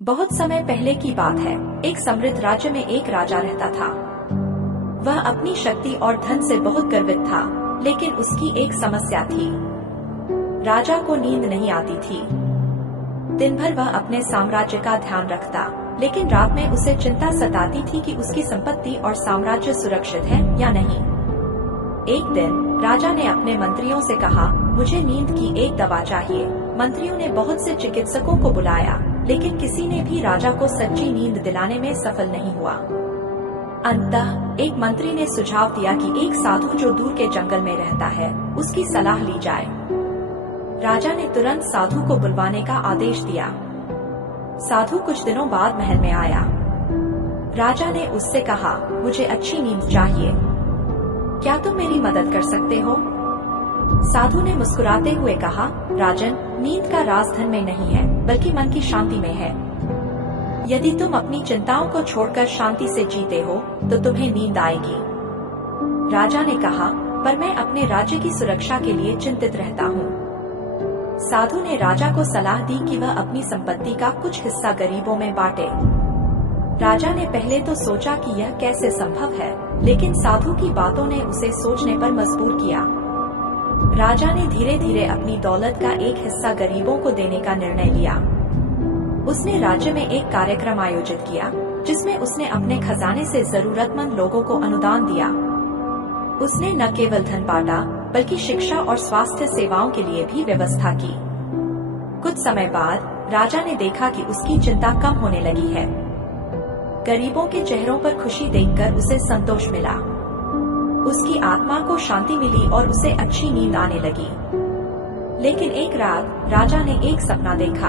बहुत समय पहले की बात है। एक समृद्ध राज्य में एक राजा रहता था। वह अपनी शक्ति और धन से बहुत गर्वित था, लेकिन उसकी एक समस्या थी। राजा को नींद नहीं आती थी। दिन भर वह अपने साम्राज्य का ध्यान रखता, लेकिन रात में उसे चिंता सताती थी कि उसकी संपत्ति और साम्राज्य सुरक्षित है या नहीं। एक दिन राजा ने अपने मंत्रियों से कहा, मुझे नींद की एक दवा चाहिए। मंत्रियों ने बहुत से चिकित्सकों को बुलाया, लेकिन किसी ने भी राजा को सच्ची नींद दिलाने में सफल नहीं हुआ। अंततः एक मंत्री ने सुझाव दिया कि एक साधु जो दूर के जंगल में रहता है, उसकी सलाह ली जाए। राजा ने तुरंत साधु को बुलवाने का आदेश दिया। साधु कुछ दिनों बाद महल में आया। राजा ने उससे कहा, मुझे अच्छी नींद चाहिए, क्या तुम मेरी मदद कर सकते हो? साधु ने मुस्कुराते हुए कहा, राजन, नींद का राज धन में नहीं है, बल्कि मन की शांति में है। यदि तुम अपनी चिंताओं को छोड़कर शांति से जीते हो, तो तुम्हें नींद आएगी। राजा ने कहा, पर मैं अपने राज्य की सुरक्षा के लिए चिंतित रहता हूँ। साधु ने राजा को सलाह दी कि वह अपनी संपत्ति का कुछ हिस्सा गरीबों में बांटे। राजा ने पहले तो सोचा कि यह कैसे संभव है, लेकिन साधु की बातों ने उसे सोचने पर मजबूर किया। राजा ने धीरे धीरे अपनी दौलत का एक हिस्सा गरीबों को देने का निर्णय लिया। उसने राज्य में एक कार्यक्रम आयोजित किया, जिसमें उसने अपने खजाने से जरूरतमंद लोगों को अनुदान दिया। उसने न केवल धन बांटा, बल्कि शिक्षा और स्वास्थ्य सेवाओं के लिए भी व्यवस्था की। कुछ समय बाद राजा ने देखा कि उसकी चिंता कम होने लगी है। गरीबों के चेहरों पर खुशी देखकर उसे संतोष मिला। उसकी आत्मा को शांति मिली और उसे अच्छी नींद आने लगी। लेकिन एक रात राजा ने एक सपना देखा।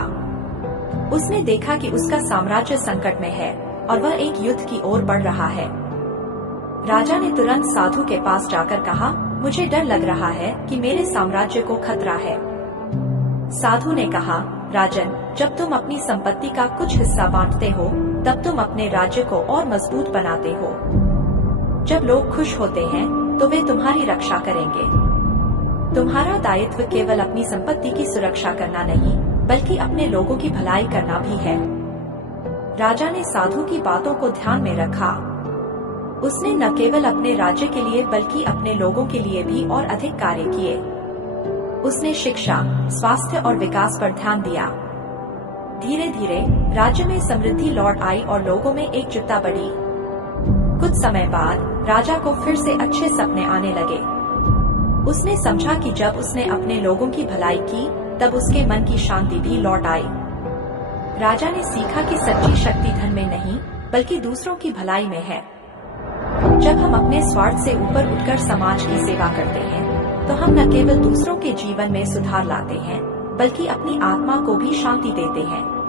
उसने देखा कि उसका साम्राज्य संकट में है और वह एक युद्ध की ओर बढ़ रहा है। राजा ने तुरंत साधु के पास जाकर कहा, मुझे डर लग रहा है कि मेरे साम्राज्य को खतरा है। साधु ने कहा, राजन, जब तुम अपनी संपत्ति का कुछ हिस्सा बांटते हो, तब तुम अपने राज्य को और मजबूत बनाते हो। जब लोग खुश होते हैं, तो वे तुम्हारी रक्षा करेंगे। तुम्हारा दायित्व केवल अपनी संपत्ति की सुरक्षा करना नहीं, बल्कि अपने लोगों की भलाई करना भी है। राजा ने साधु की बातों को ध्यान में रखा। उसने न केवल अपने राज्य के लिए, बल्कि अपने लोगों के लिए भी और अधिक कार्य किए। उसने शिक्षा, स्वास्थ्य और विकास पर ध्यान दिया। धीरे धीरे राज्य में समृद्धि लौट आई और लोगों में एकजुटता बढ़ी। कुछ समय बाद राजा को फिर से अच्छे सपने आने लगे। उसने समझा कि जब उसने अपने लोगों की भलाई की, तब उसके मन की शांति भी लौट आई। राजा ने सीखा कि सच्ची शक्ति धन में नहीं, बल्कि दूसरों की भलाई में है। जब हम अपने स्वार्थ से ऊपर उठकर समाज की सेवा करते हैं, तो हम न केवल दूसरों के जीवन में सुधार लाते हैं, बल्कि अपनी आत्मा को भी शांति देते हैं।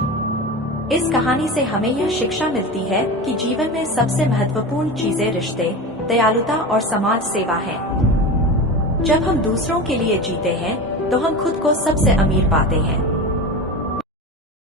इस कहानी से हमें यह शिक्षा मिलती है कि जीवन में सबसे महत्वपूर्ण चीजें रिश्ते, दयालुता और समाज सेवा हैं। जब हम दूसरों के लिए जीते हैं, तो हम खुद को सबसे अमीर पाते हैं।